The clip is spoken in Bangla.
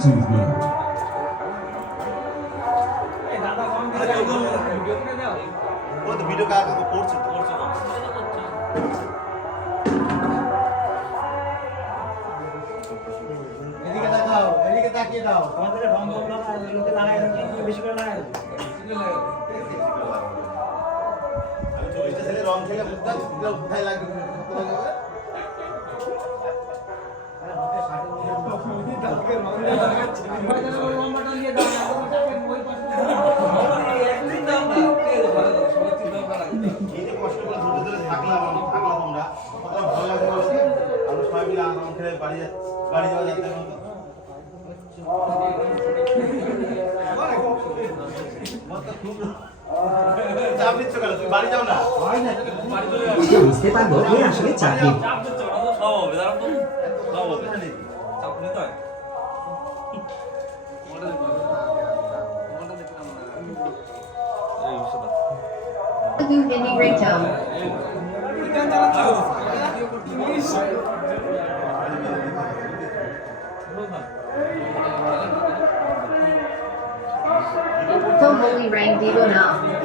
Bluetooth mode. ও তো ভিডিও কাজ করছে তো এদিকে তাকাও, এদিকে তাকিয়ে দাও। তোমাদের রং লোকে লাগাই রাখি, বেশি করে লাগাই। আমি 24টা ছেলে রং খেলে বুঝতাম কোথায় লাগবে এই যে কষ্ট করে ধরে ধরে থাকলাম তোমরা কতটা ভালো লাগবে বলো তো? আমরা সবাই মিলে রং খেলে বাড়ি যাওয়া যাতে চাপ নিচ্ছ কেন তুমি বাড়ি যাও না বুঝতে পারবো এ আসলে চাকরি Indie ringtone. So holy rang Devo na.